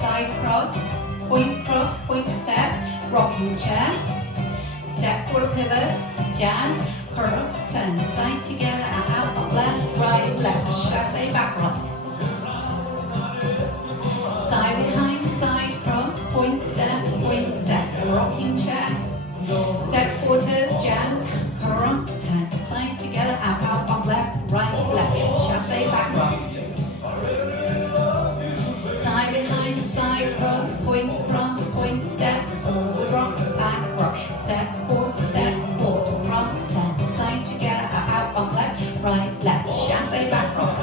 side cross, point step, rocking chair, step quarter pivots, jazz, cross, turn side together, out, up, left, right, left, chassé, back rock. Side behind, side cross, point step, rocking chair, step quarters, jazz, cross, turn side together, out, up, left, right, left, chassé, back rock. Side behind, side cross, point step, forward rock, back rock, step, quarter, cross, turn side together, out, up, left, right, left, chassé, back rock.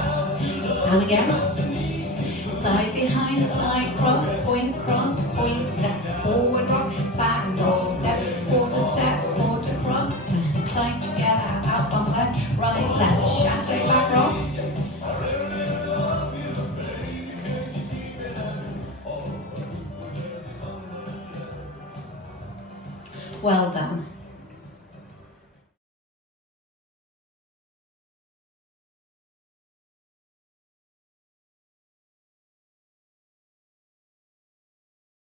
And again. Side behind, side cross, point step, forward rock, back rock, step, quarter, cross, turn side together, out, up, left, right, left, chassé, back rock. Well done.